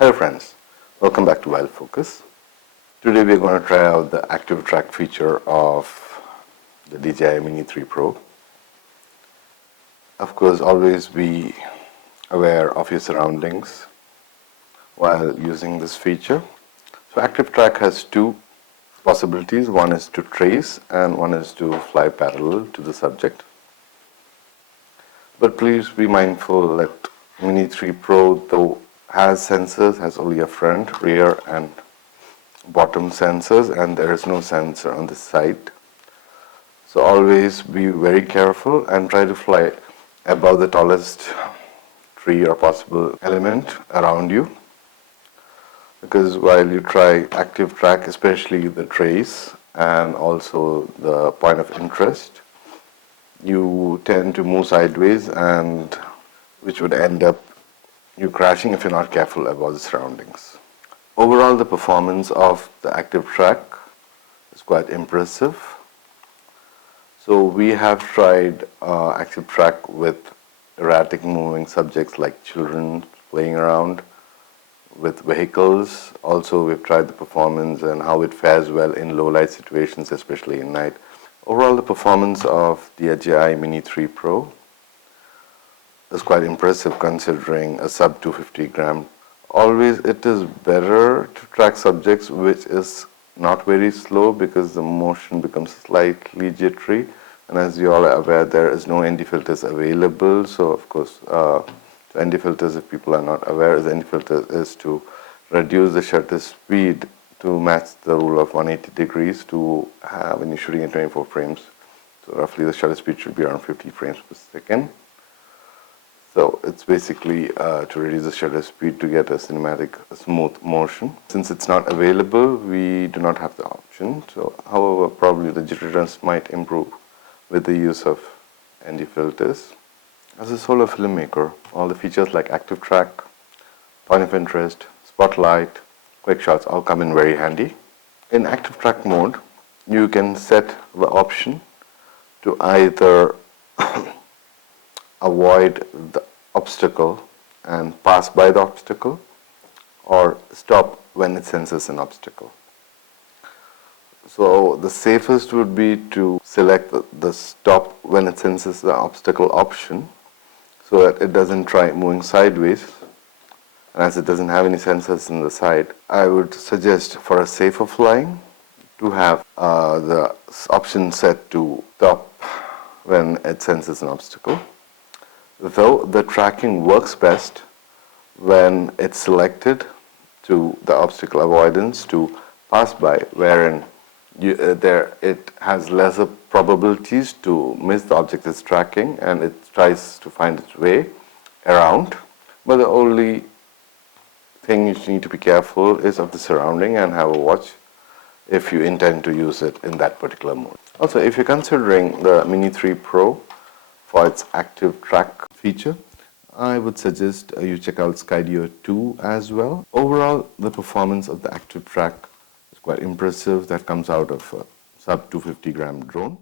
Hello friends, welcome back to Wild Focus. Today we are going to try out the active track feature of the DJI Mini 3 Pro. Of course, always be aware of your surroundings while using this feature. So active track has two possibilities. One is to trace and one is to fly parallel to the subject. But please be mindful that Mini 3 Pro, though has sensors, has only a front, rear and bottom sensors, and there is no sensor on the side. So always be very careful and try to fly above the tallest tree or possible element around you, because while you try active track, especially the trace and also the point of interest, you tend to move sideways, and which would end up you crashing if you're not careful about the surroundings. Overall, the performance of the active track is quite impressive. So we have tried active track with erratic moving subjects like children playing around with vehicles. Also, we've tried the performance and how it fares well in low light situations, especially in night. Overall, the performance of the DJI Mini 3 Pro is quite impressive considering a sub 250 gram. Always it is better to track subjects which is not very slow, because the motion becomes slightly jittery, and as you all are aware, there is no ND filters available. So of course, ND filters, if people are not aware, the ND filter is to reduce the shutter speed to match the rule of 180 degrees to have when you're shooting at 24 frames. So roughly the shutter speed should be around 50 frames per second. So it's basically to reduce the shutter speed to get a cinematic smooth motion. Since it's not available, we do not have the option. So however, probably the jitteriness might improve with the use of ND filters. As a solo filmmaker, all the features like active track, point of interest, spotlight, quick shots all come in very handy. In active track mode, you can set the option to either avoid the obstacle and pass by the obstacle, or stop when it senses an obstacle. So the safest would be to select the stop when it senses the obstacle option, so that it doesn't try moving sideways. And as it doesn't have any sensors in the side, I would suggest for a safer flying to have the option set to stop when it senses an obstacle. Though the tracking works best when it's selected to the obstacle avoidance to pass by, wherein it has lesser probabilities to miss the object it's tracking, and it tries to find its way around. But the only thing you need to be careful is of the surrounding and have a watch if you intend to use it in that particular mode. Also, if you're considering the Mini 3 Pro for its active track feature, I would suggest you check out Skydio 2 as well. Overall, the performance of the active track is quite impressive. That comes out of a sub 250 gram drone.